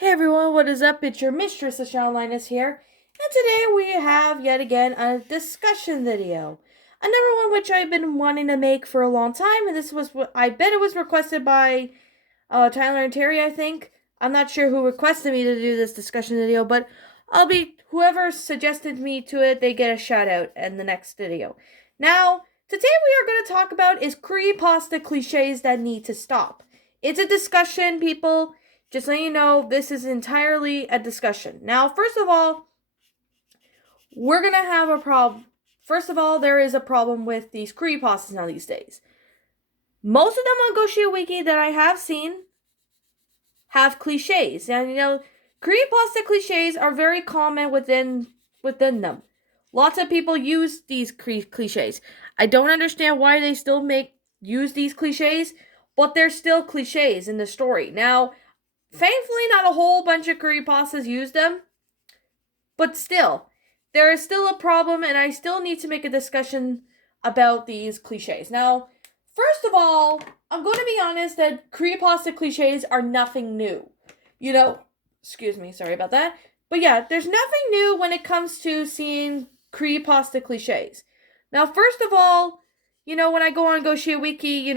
Hey everyone, what is up? It's your mistress, Ashana Linus here, and today we have yet again a discussion video. Another one which I've been wanting to make for a long time, and this was what I bet it was requested by Tyler and Terry, I think. I'm not sure who requested me to do this discussion video, but whoever suggested me to it, they get a shout out in the next video. Now, today we are going to talk about is creepypasta cliches that need to stop. It's a discussion, people. Just so you know, this is entirely a discussion. Now, first of all, we're going to have a problem. First of all, there is a problem with these creepypastas now these days. Most of them on Goshia Wiki that I have seen have cliches. And, creepypasta cliches are very common within them. Lots of people use these cliches. I don't understand why they still use these cliches, but they're still cliches in the story. Now, thankfully, not a whole bunch of creepypastas use them, but still, there is still a problem, and I still need to make a discussion about these cliches. Now, first of all, I'm going to be honest that creepypasta cliches are nothing new. Excuse me, sorry about that. But yeah, there's nothing new when it comes to seeing creepypasta cliches. Now, first of all, when I go on Goshia Wiki,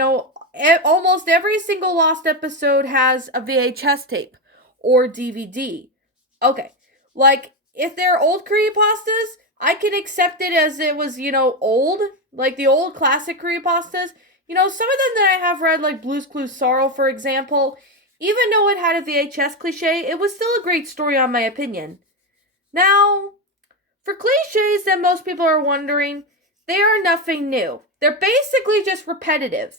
almost every single Lost episode has a VHS tape or DVD. Okay, like if they're old creepypastas, I can accept it as it was, old, like the old classic creepypastas. Some of them that I have read, like Blue's Clues Sorrow, for example, even though it had a VHS cliche, it was still a great story on my opinion. Now, for cliches that most people are wondering, they are nothing new. They're basically just repetitive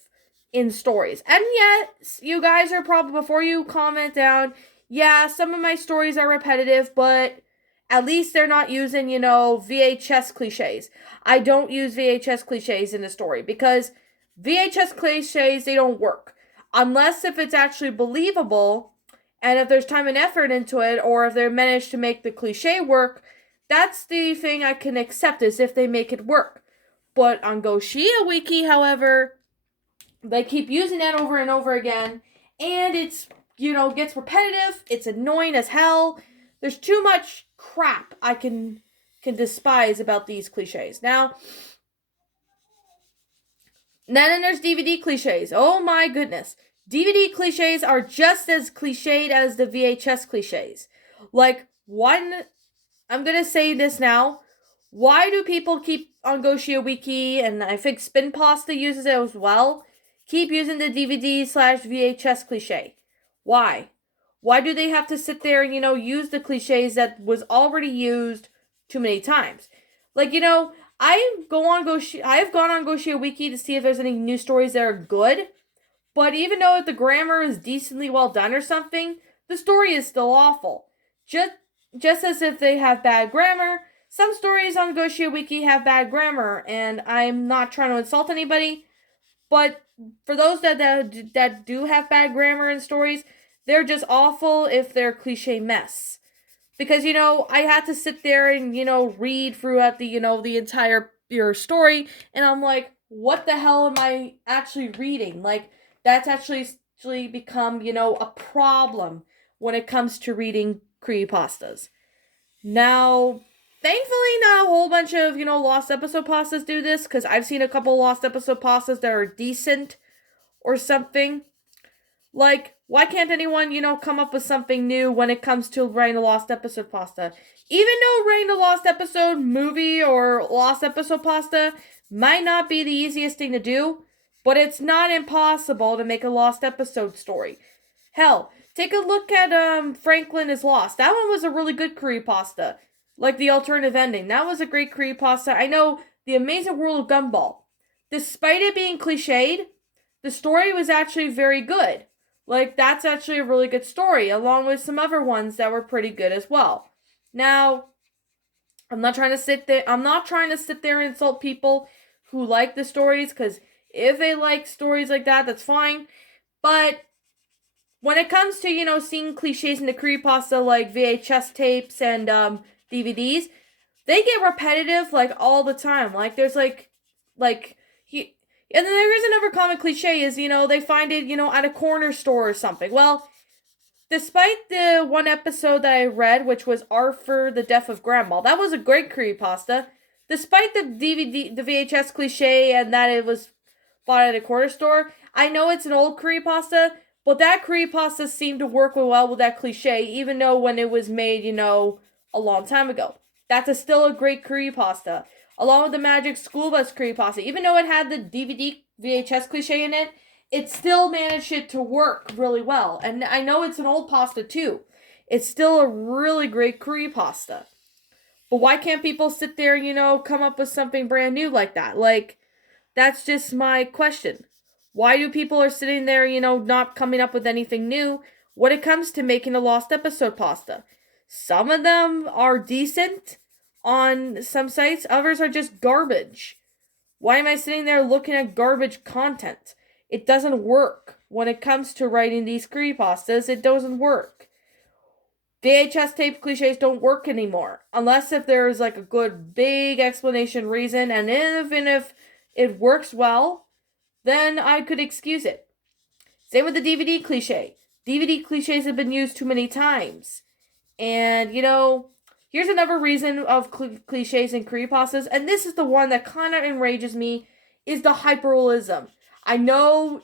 in stories. And yet, you guys are probably, before you comment down, yeah, some of my stories are repetitive, but at least they're not using, VHS cliches. I don't use VHS cliches in the story because VHS cliches, they don't work. Unless if it's actually believable and if there's time and effort into it, or if they manage to make the cliche work, that's the thing I can accept, is if they make it work. But on Goshia Wiki, however, they keep using that over and over again, and it's, gets repetitive, it's annoying as hell. There's too much crap I can despise about these cliches. Now, then there's DVD cliches. Oh my goodness. DVD cliches are just as cliched as the VHS cliches. Like, I'm gonna say this now. Why do people keep on Goshia Wiki, and I think Spin Pasta uses it as well, keep using the DVD/VHS cliche? Why? Why do they have to sit there and, use the cliches that was already used too many times? Like, I've gone on Goshia Wiki to see if there's any new stories that are good, but even though if the grammar is decently well done or something, the story is still awful. Just as if they have bad grammar, some stories on Goshia Wiki have bad grammar, and I'm not trying to insult anybody, but for those that do have bad grammar in stories, they're just awful if they're cliche mess. Because, I had to sit there and, read throughout the entire your story, and I'm like, what the hell am I actually reading? Like, that's actually become, a problem when it comes to reading creepypastas. Now, thankfully, not a whole bunch of, Lost Episode pastas do this, because I've seen a couple Lost Episode pastas that are decent or something. Like, why can't anyone, come up with something new when it comes to writing a Lost Episode pasta? Even though writing a Lost Episode movie or Lost Episode pasta might not be the easiest thing to do, but it's not impossible to make a Lost Episode story. Hell, take a look at Franklin is Lost. That one was a really good creepypasta. Like the alternative ending. That was a great creepypasta. I know The Amazing World of Gumball. Despite it being cliched, the story was actually very good. Like, that's actually a really good story, along with some other ones that were pretty good as well. Now, I'm not trying to sit there and insult people who like the stories, because if they like stories like that, that's fine. But when it comes to, seeing cliches in the creepypasta like VHS tapes and DVDs, they get repetitive like all the time. Like, there's and then there is another common cliche is, they find it, at a corner store or something. Well, despite the one episode that I read, which was Arthur, the Death of Grandma, that was a great creepypasta. Despite the DVD, the VHS cliche, and that it was bought at a corner store, I know it's an old creepypasta, but that creepypasta seemed to work well with that cliche, even though when it was made, a long time ago. Still a great creepypasta. Along with the Magic School Bus creepypasta, even though it had the DVD VHS cliche in it, it still managed it to work really well. And I know it's an old pasta too. It's still a really great creepypasta. But why can't people sit there, come up with something brand new like that? Like, that's just my question. Why do people are sitting there, not coming up with anything new when it comes to making a lost episode pasta? Some of them are decent on some sites, others are just garbage. Why am I sitting there looking at garbage content? It doesn't work. When it comes to writing these creepypastas, it doesn't work. VHS tape cliches don't work anymore. Unless if there's like a good big explanation reason, and even if it works well, then I could excuse it. Same with the DVD cliche. DVD cliches have been used too many times. And, here's another reason of cliches and creepypastas, and this is the one that kind of enrages me, is the hyperrealism. I know,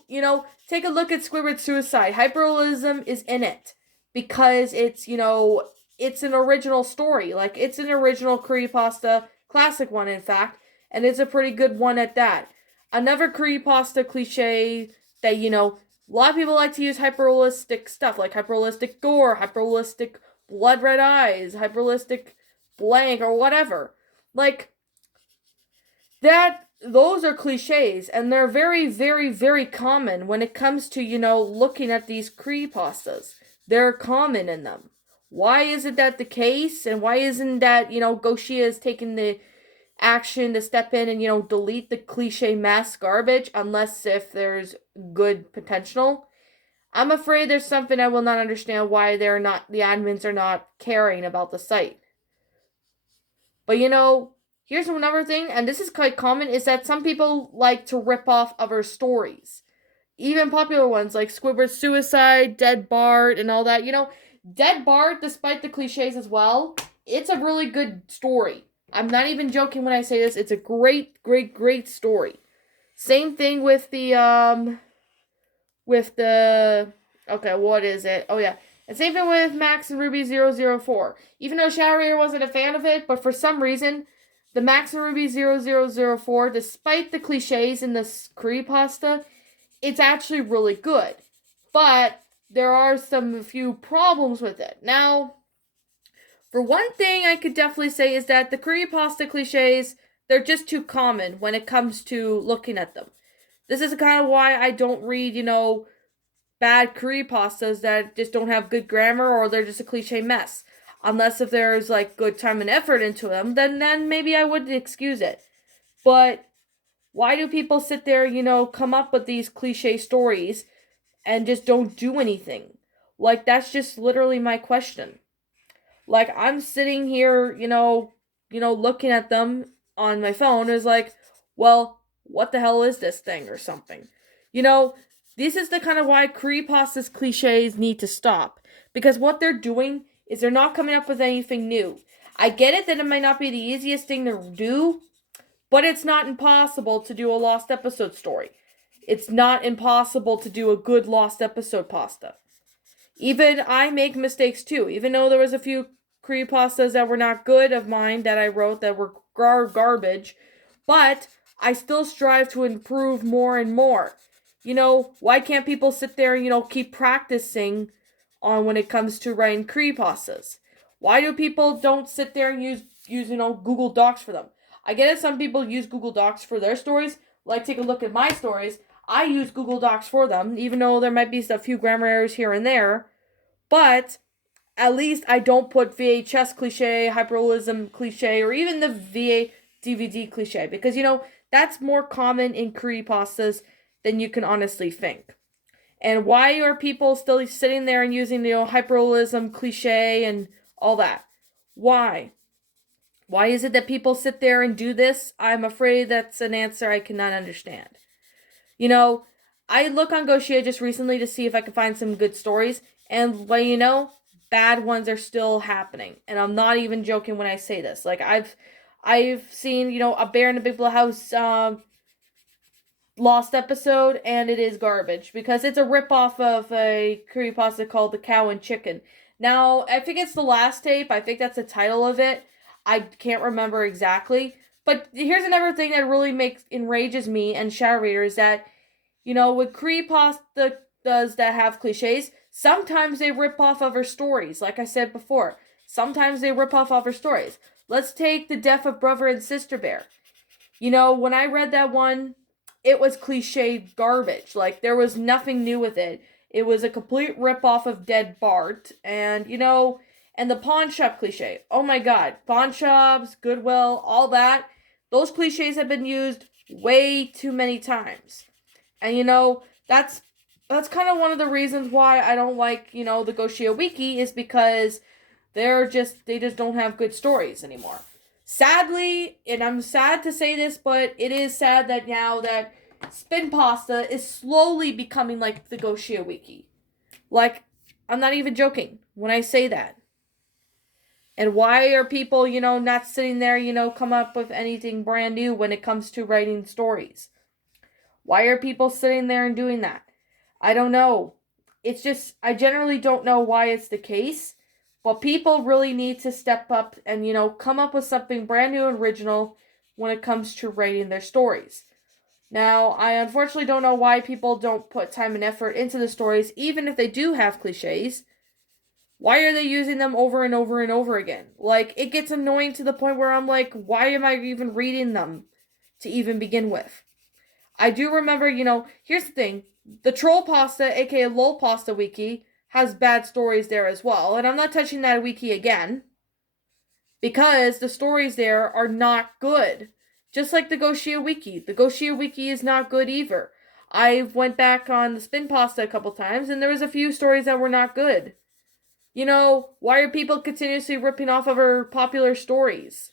take a look at Squidward's Suicide. Hyperrealism is in it because it's, it's an original story. Like, it's an original creepypasta, classic one, in fact, and it's a pretty good one at that. Another creepypasta cliche that, a lot of people like to use hyperrealistic stuff, like hyperrealistic gore, hyperrealistic blood red eyes, hyperrealistic blank, or whatever. Like, those are cliches, and they're very, very, very common when it comes to, looking at these creepypastas. They're common in them. Why isn't that the case? And why isn't that, Goshia is taking the action to step in and, delete the cliche mass garbage, unless if there's good potential? I'm afraid there's something I will not understand why the admins are not caring about the site. But here's another thing, and this is quite common, is that some people like to rip off other stories. Even popular ones like Squidward's Suicide, Dead Bart, and all that. Dead Bart, despite the cliches as well, it's a really good story. I'm not even joking when I say this. It's a great, great, great story. Same thing with okay, what is it? Oh, yeah. And same thing with Max and Ruby 004. Even though Shadowreader wasn't a fan of it, but for some reason, the Max and Ruby 0004, despite the cliches in this creepypasta, it's actually really good. But there are a few problems with it. Now, for one thing I could definitely say is that the creepypasta cliches, they're just too common when it comes to looking at them. This is kind of why I don't read, bad creepypastas that just don't have good grammar, or they're just a cliche mess. Unless if there's like good time and effort into them, then maybe I would excuse it. But why do people sit there, come up with these cliche stories and just don't do anything? Like, that's just literally my question. Like, I'm sitting here, looking at them on my phone, is like, well, what the hell is this thing or something? This is the kind of why creepypastas cliches need to stop. Because what they're doing is they're not coming up with anything new. I get it that it might not be the easiest thing to do, but it's not impossible to do a lost episode story. It's not impossible to do a good lost episode pasta. Even I make mistakes too. Even though there was a few creepypastas that were not good of mine that I wrote that were garbage, but I still strive to improve more and more. Why can't people sit there and, keep practicing on when it comes to writing creepypastas? Why do people don't sit there and use Google Docs for them? I get it, some people use Google Docs for their stories. Like, take a look at my stories. I use Google Docs for them, even though there might be a few grammar errors here and there. But at least I don't put VHS cliche, hyperrealism cliche, or even the VA DVD cliche. Because, that's more common in creepypastas than you can honestly think. And why are people still sitting there and using, hyperrealism cliche and all that? Why? Why is it that people sit there and do this? I'm afraid that's an answer I cannot understand. I look on Goshia just recently to see if I can find some good stories, And bad ones are still happening. And I'm not even joking when I say this. Like I've seen, a Bear in a Big Blue House lost episode, and it is garbage because it's a ripoff of a creepypasta called The Cow and Chicken. Now, I think it's the last tape. I think that's the title of it. I can't remember exactly. But here's another thing that really enrages me and shadow readers, that with creepypasta does that have cliches, sometimes they rip off other stories, like I said before. Sometimes they rip off other stories. Let's take The Death of Brother and Sister Bear. When I read that one, it was cliche garbage. Like, there was nothing new with it. It was a complete rip off of Dead Bart. And the pawn shop cliche. Oh my god. Pawn shops, Goodwill, all that. Those cliches have been used way too many times. And that's kind of one of the reasons why I don't like, the Goshio Wiki, is because they just don't have good stories anymore. Sadly, and I'm sad to say this, but it is sad that now that Spin Pasta is slowly becoming like the Goshio Wiki. Like, I'm not even joking when I say that. And why are people, not sitting there, come up with anything brand new when it comes to writing stories? Why are people sitting there and doing that? I don't know. It's just, I generally don't know why it's the case. But people really need to step up and, come up with something brand new and original when it comes to writing their stories. Now, I unfortunately don't know why people don't put time and effort into the stories, even if they do have cliches. Why are they using them over and over and over again? Like, it gets annoying to the point where I'm like, why am I even reading them to even begin with? I do remember, here's the thing. The Troll Pasta, aka Lol Pasta Wiki, has bad stories there as well. And I'm not touching that wiki again, because the stories there are not good. Just like the Goshio Wiki. The Goshio Wiki is not good either. I went back on the Spin Pasta a couple times, and there was a few stories that were not good. Why are people continuously ripping off of our popular stories?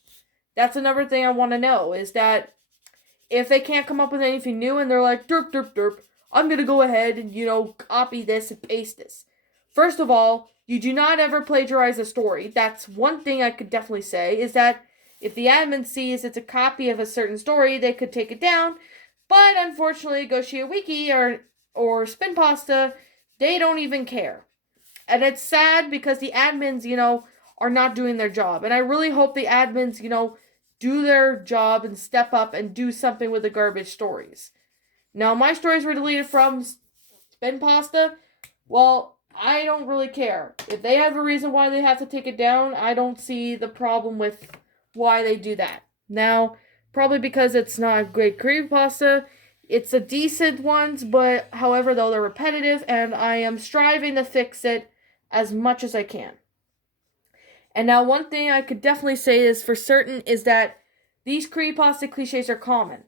That's another thing I want to know, is that if they can't come up with anything new and they're like, derp, derp, derp, I'm going to go ahead and, copy this and paste this. First of all, you do not ever plagiarize a story. That's one thing I could definitely say, is that if the admin sees it's a copy of a certain story, they could take it down. But unfortunately, Goshio Wiki or Spin Pasta, they don't even care. And it's sad because the admins, are not doing their job. And I really hope the admins, do their job and step up and do something with the garbage stories. Now, my stories were deleted from Spin Pasta. Well, I don't really care. If they have a reason why they have to take it down, I don't see the problem with why they do that. Now, probably because it's not a great creepypasta. It's a decent ones, but however, though, they're repetitive, and I am striving to fix it as much as I can. And now, one thing I could definitely say is for certain is that these creepypasta cliches are common.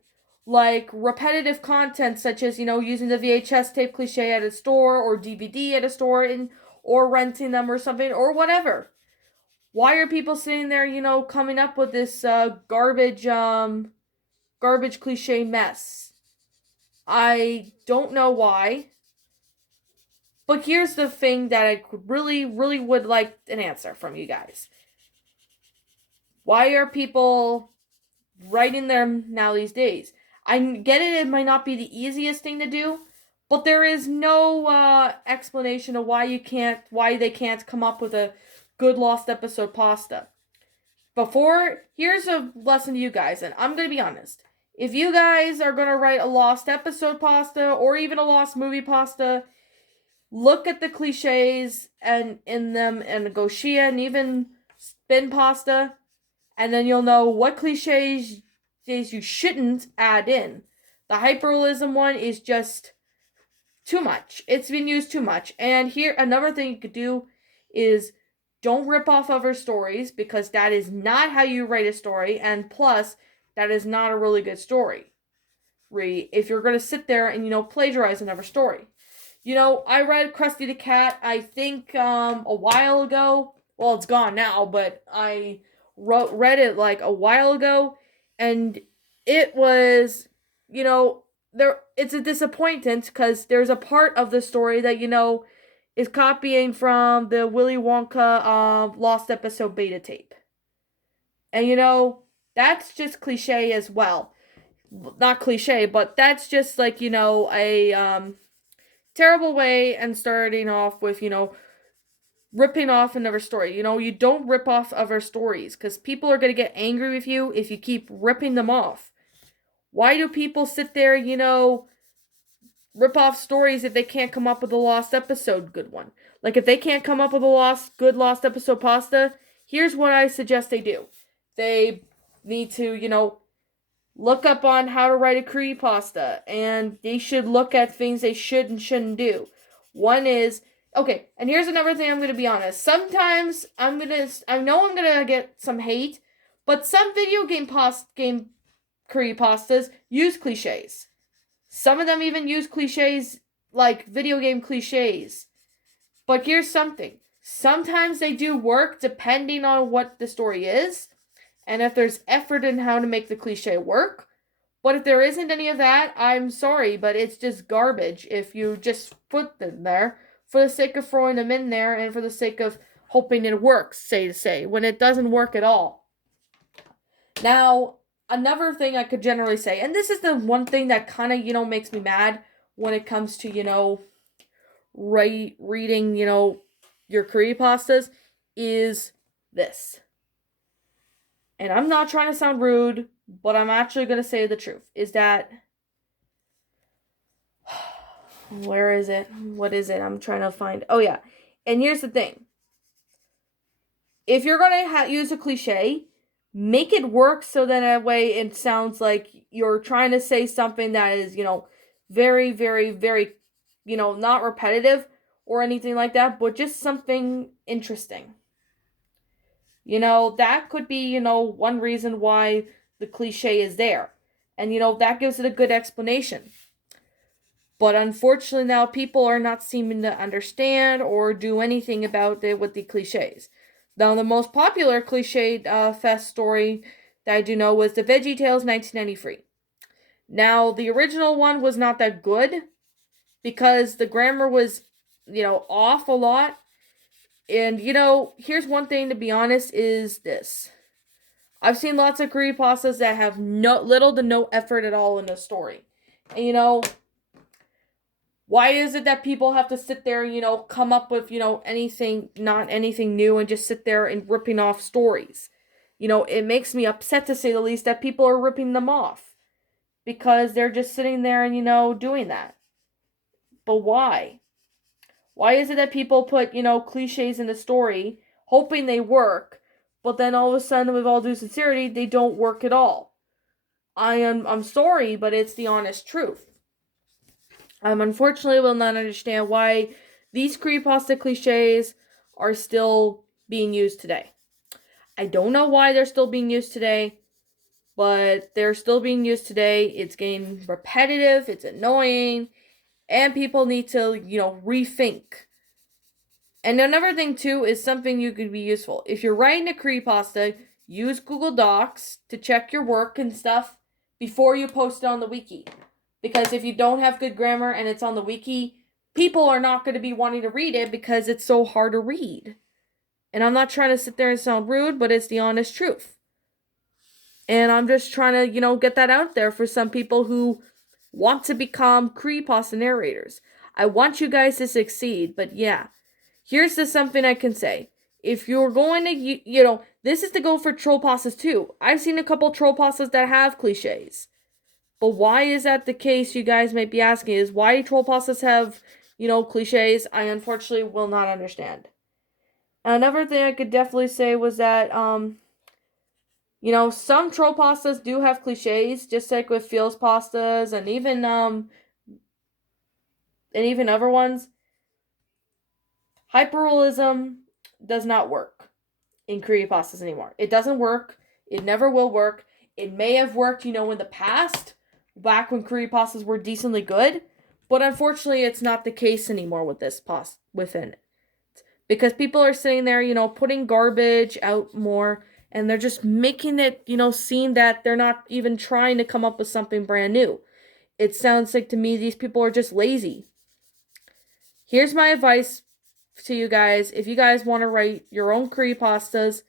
Like repetitive content, such as, using the VHS tape cliche at a store, or DVD at a store, or renting them or something, or whatever. Why are people sitting there, coming up with this garbage cliche mess? I don't know why. But here's the thing that I really, really would like an answer from you guys. Why are people writing them now these days? I get it might not be the easiest thing to do, but there is no explanation of why they can't come up with a good lost episode pasta. Here's a lesson to you guys, and I'm gonna be honest. If you guys are gonna write a lost episode pasta or even a lost movie pasta, look at the cliches and in them and Goshia and even Spin Pasta, and then you'll know what cliches you shouldn't add in. The hyperrealism one is just too much. It's been used too much. And here, another thing you could do is don't rip off other stories, because that is not how you write a story, and plus, that is not a really good story. If you're going to sit there and, plagiarize another story. I read Krusty the Cat, I think, a while ago. Well, it's gone now, but I read it like a while ago, and it was, it's a disappointment, because there's a part of the story that, is copying from the Willy Wonka Lost Episode beta tape. And that's just cliche as well. Not cliche, but that's just like, a terrible way and starting off with, ripping off another story. You don't rip off other stories because people are going to get angry with you if you keep ripping them off. Why do people sit there, rip off stories if they can't come up with a lost episode good one? Like if they can't come up with a good lost episode pasta, here's what I suggest they do. They need to, look up on how to write a creepypasta, and they should look at things they should and shouldn't do. One is, okay, and here's another thing I'm going to be honest. Sometimes I know I'm going to get some hate, but some video game creepypastas use cliches. Some of them even use cliches like video game cliches. But here's something. Sometimes they do work depending on what the story is, and if there's effort in how to make the cliche work. But if there isn't any of that, I'm sorry, but it's just garbage if you just put them there for the sake of throwing them in there and for the sake of hoping it works, when it doesn't work at all. Now, another thing I could generally say, and this is the one thing that kind of, makes me mad when it comes to, reading, your creepypastas, is this. And I'm not trying to sound rude, but I'm actually going to say the truth, is that, where is it? What is it? I'm trying to find, oh yeah. And here's the thing. If you're going to use a cliche, make it work so that way it sounds like you're trying to say something that is, very, very, very, not repetitive or anything like that, but just something interesting. That could be, one reason why the cliche is there. And, that gives it a good explanation. But unfortunately now people are not seeming to understand or do anything about it with the cliches. Now the most popular cliche fest story that I do know was the VeggieTales 1993. Now the original one was not that good because the grammar was, off a lot. And, here's one thing to be honest is this. I've seen lots of creepypastas that have little to no effort at all in the story. And, why is it that people have to sit there and, come up with, not anything new and just sit there and ripping off stories? It makes me upset to say the least that people are ripping them off because they're just sitting there and, doing that. But why? Why is it that people put, cliches in the story, hoping they work, but then all of a sudden, with all due sincerity, they don't work at all? I'm sorry, but it's the honest truth. Unfortunately, will not understand why these creepypasta cliches are still being used today. I don't know why they're still being used today, but they're still being used today. It's getting repetitive, it's annoying, and people need to, rethink. And another thing, too, is something you could be useful. If you're writing a creepypasta, use Google Docs to check your work and stuff before you post it on the wiki. Because if you don't have good grammar and it's on the wiki, people are not going to be wanting to read it because it's so hard to read. And I'm not trying to sit there and sound rude, but it's the honest truth. And I'm just trying to, get that out there for some people who want to become creepypasta narrators. I want you guys to succeed, but yeah. Here's just something I can say. If you're going to, this is to go for troll pastas too. I've seen a couple troll pastas that have cliches. But why is that the case, you guys might be asking, is why troll pastas have, cliches? I unfortunately will not understand. Another thing I could definitely say was that, some troll pastas do have cliches, just like with Feels pastas and even other ones. Hyperrealism does not work in creepypastas anymore. It doesn't work. It never will work. It may have worked, in the past, back when creepypastas were decently good, but unfortunately, it's not the case anymore with this within it. Because people are sitting there, putting garbage out more, and they're just making it, seem that they're not even trying to come up with something brand new. It sounds like to me these people are just lazy. Here's my advice to you guys, if you guys want to write your own creepypastas,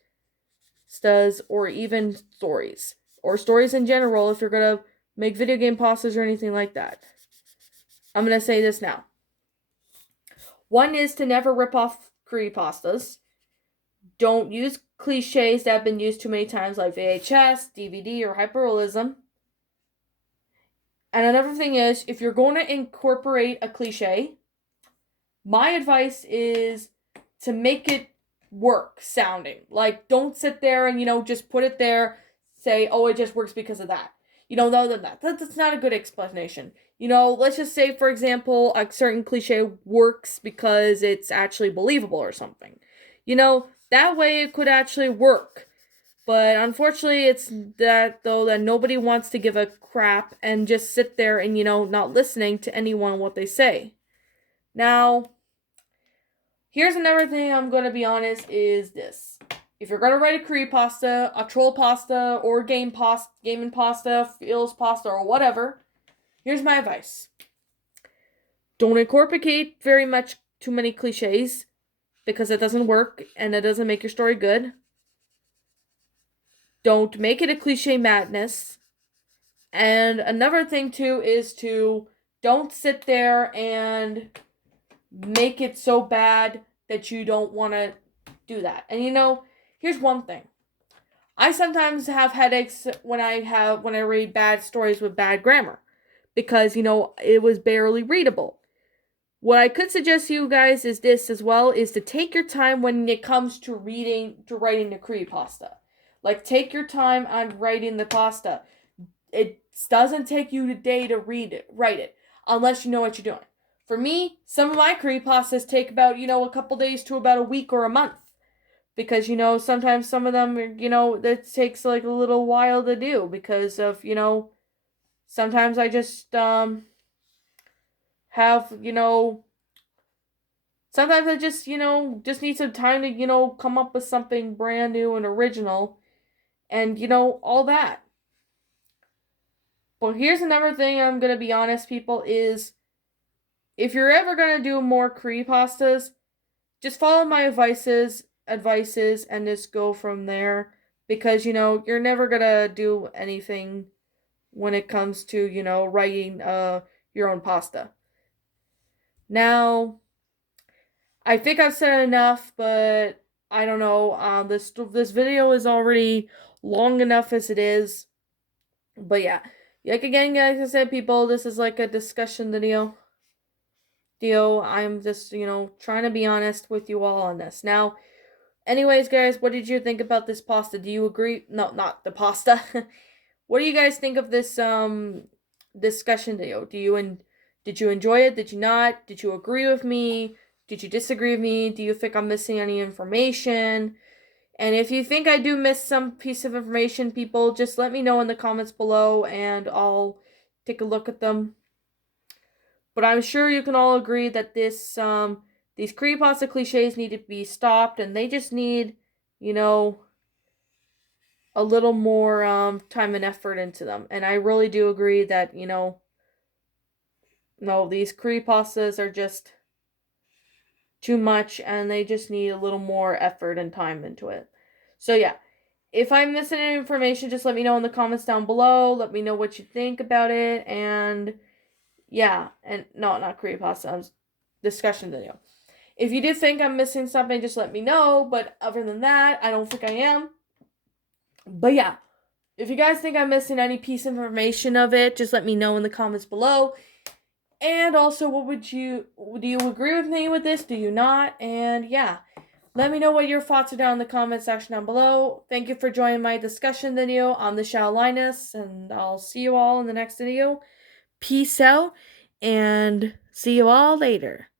or even stories, or stories in general, if you're gonna make video game pastas or anything like that. I'm gonna say this now. One is to never rip off creepypastas. Don't use cliches that have been used too many times, like VHS, DVD, or hyperrealism. And another thing is, if you're going to incorporate a cliche, my advice is to make it work sounding. Like, don't sit there and, just put it there, say, oh, it just works because of that. That's not a good explanation. Let's just say, for example, a certain cliche works because it's actually believable or something. That way it could actually work. But unfortunately, it's that, though, that nobody wants to give a crap and just sit there and, not listening to anyone what they say. Now, here's another thing I'm going to be honest is this. If you're going to write a creepypasta, a troll pasta, or gaming pasta, feels pasta, or whatever, here's my advice. Don't incorporate very much too many cliches, because it doesn't work and it doesn't make your story good. Don't make it a cliche madness. And another thing too is to don't sit there and make it so bad that you don't want to do that. And here's one thing. I sometimes have headaches when I read bad stories with bad grammar, because it was barely readable. What I could suggest to you guys is this as well, is to take your time when it comes to writing the creepypasta. Like, take your time on writing the pasta. It doesn't take you a day to write it, unless you know what you're doing. For me, some of my creepypastas take about, a couple days to about a week or a month. Because, sometimes some of them, it takes like a little while to do because of, sometimes I just, have, sometimes I just need some time to, come up with something brand new and original and, all that. But here's another thing I'm going to be honest, people, is if you're ever going to do more creepypastas, just follow my advices, and just go from there. Because, you're never going to do anything when it comes to, writing your own pasta. Now, I think I've said enough, but I don't know. This video is already long enough as it is. But yeah. Like again, guys, I said, people, this is like a discussion video. I'm just, trying to be honest with you all on this. Now, anyways, guys, what did you think about this pasta? Do you agree? No, not the pasta. What do you guys think of this discussion video? Did you enjoy it? Did you not? Did you agree with me? Did you disagree with me? Do you think I'm missing any information? And if you think I do miss some piece of information, people, just let me know in the comments below and I'll take a look at them. But I'm sure you can all agree that these creepypasta cliches need to be stopped, and they just need, a little more time and effort into them. And I really do agree that, no, these creepypastas are just too much and they just need a little more effort and time into it. So yeah, if I'm missing any information, just let me know in the comments down below. Let me know what you think about it. And yeah, and no, not creepypasta, discussion video. If you do think I'm missing something, just let me know. But other than that, I don't think I am. But yeah, if you guys think I'm missing any piece of information of it, just let me know in the comments below. And also, do you agree with me with this? Do you not? And yeah, let me know what your thoughts are down in the comment section down below. Thank you for joining my discussion video on the Shadow Linus, and I'll see you all in the next video. Peace out, and see you all later.